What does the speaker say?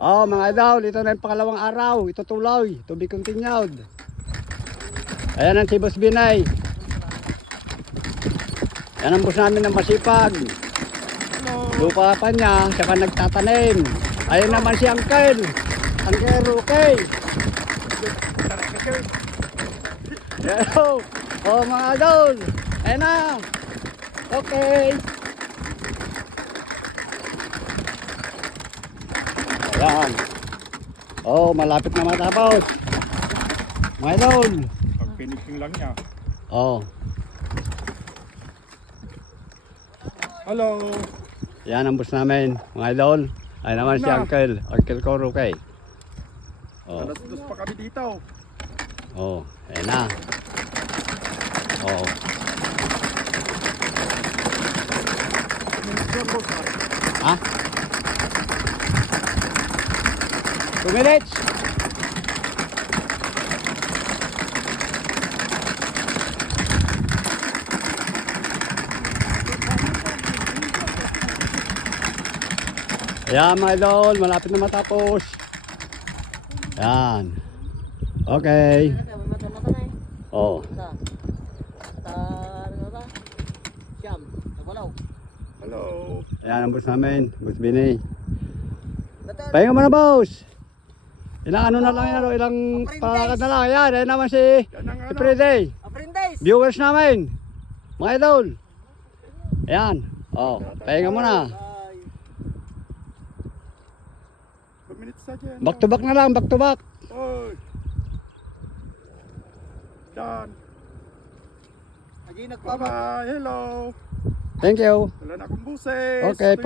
Oh, mga idol, ito na yung pangalawang araw. Ito tuloy, to be continued. Ayan ang si Boss Binay. Yan ang boss namin ng masipag. Lupa pa niya, saka nagtatanim. Ayun naman si Uncle. Uncle Ruke. Hello. Oh, mga idol. Ayan na. Okay. Ayan. Oh, malapit na matapos. Mga idol. Pag finishing lang niya. Oh. Hello. Yan ang boss namin, mga idol. Ay naman si Uncle. Uncle Koruke. Oh. Alas-dos pa kami dito. Oh, ayan na. Oh. Ha? 2 minutes. Ayan mga idol, malapit na matapos. Ayan. Okay. Oh. Hello. Ayan ang boss namin, Boss Bini. Pahinga mo na boss. Ilang ano na lang yan, ilang palakad na lang. Ayan, ayan naman si Friday. Viewers namin. Mga idol. Ayan. Oh, pahinga mo na. 2 minutes na dyan. Back to back na lang, back to back. Oy. Done. Bye-bye. Hello. Thank you. Wala na akong buses. Okay.